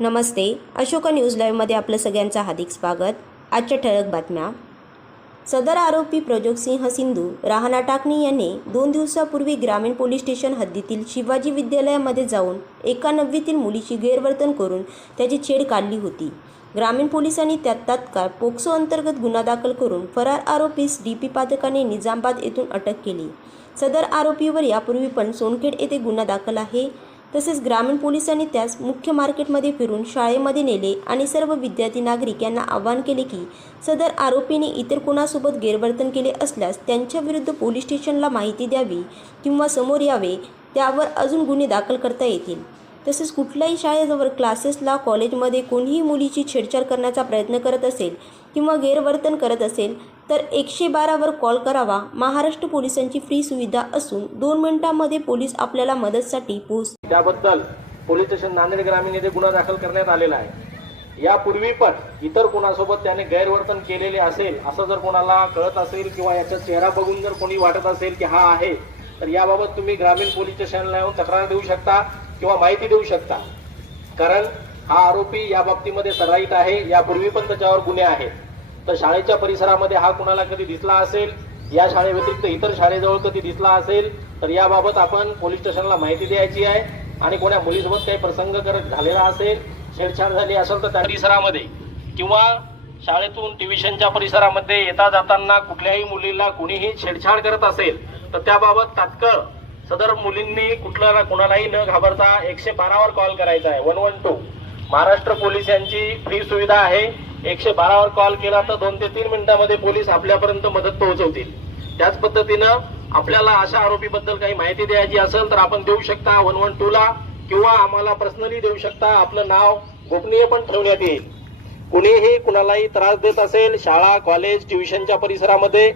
नमस्ते, Ashoka news लाईव्हमध्ये आपलं सगळ्यांचं हार्दिक स्वागत। आजच्या ठळक बातम्या। सदर आरोपी प्रजोतसिंह सिंधू राहणार टाकणी यांनी 2 दिवसापूर्वी ग्रामीण पोलीस स्टेशन हद्दीतील शिवाजी विद्यालयामध्ये जाऊन एका 9वीतील मुलीची गैरवर्तन करून त्याची छेड काढली होती। ग्रामीण पोलिसांनी त्यात तात्काळ पोक्सो अंतर्गत गुन्हा दाखल करून फरार आरोपीस डीपी पाथकाने निजामाबाद येथून अटक केली। सदर आरोपीवर यापूर्वी पण सोनखेड येथे गुन्हा दाखल आहे। तसेच ग्रामीण पोलिसांनी त्यास मुख्य मार्केटमध्ये फिरून शाळेमध्ये नेले आणि सर्व विद्यार्थी नागरिक यांना आवाहन केले की सदर आरोपीने इतर कोणासोबत गैरवर्तन केले असल्यास त्यांच्या विरुद्ध पोलीस स्टेशनला माहिती द्यावी किंवा समोर यावे, त्यावर अजून गुन्हे दाखल करता येतील। तसेच कुठल्याही शाळेजवळ क्लासेसला कॉलेजमध्ये कोणीही मुलीची छेडछाड करण्याचा प्रयत्न करत असेल किंवा गैरवर्तन करत असेल तर 112 वर कॉल करावा। महाराष्ट्र पोलिसांची फ्री सुविधा असून 2 मिनिटांमध्ये पोलीस आपल्याला मदतसाठी पोहोचतील। त्याबद्दल पोलीस स्टेशन नांदेड ग्रामीण येथे गुन्हा दाखल करण्यात आलेला आहे। यापूर्वी पण इतर कोणासोबत त्याने गैरवर्तन केलेले असेल असं जर कोणाला कळत असेल किंवा याचा चेहरा बघून जर कोणी वाटत असेल की हा आहे, तर याबाबत तुम्ही ग्रामीण पोलीस स्टेशनला येऊन तक्रार देऊ शकता किंवा माहिती देऊ शकता। कारण हा आरोपी या बाबतीमध्ये सराईत आहे, यापूर्वी पण त्याच्यावर गुन्हे आहेत। तर शाळेच्या परिसरामध्ये हा कुणाला कधी दिसला असेल, या शाळेव्यतिरिक्त इतर शाळेजवळ कधी दिसला असेल तर याबाबत आपण पोलीस स्टेशनला माहिती द्यायची आहे। आणि कोणा मुलीसोबत काही प्रसंग करत झालेला असेल, छेडछाड झाली असेल तर त्या परिसरामध्ये किंवा शाळेतून ट्युशनच्या परिसरामध्ये येता जाताना कुठल्याही मुलीला कुणीही छेडछाड करत असेल तर त्याबाबत तात्काळ सदर मुलींनी कोणालाही न घाबरता 112 वर कॉल करायचा आहे। 112 महाराष्ट्र पोलीस यांची फ्री सुविधा आहे। 112 वर कॉल केला तर 2 ते 3 मिनिटांमध्ये पोलीस आपल्यापर्यंत मदत पोहोचवतील। त्याच पद्धतीनं आपल्याला अशा आरोपीबद्दल काही माहिती द्यायची असेल तर आपण देऊ शकता 112 ला किंवा आम्हाला पर्सनली देऊ शकता। आपलं नाव गोपनीय पण ठेवण्यात येईल। कुणीही कुणालाही त्रास देत असेल शाळा, कॉलेज, ट्युशनच्या परिसरामध्ये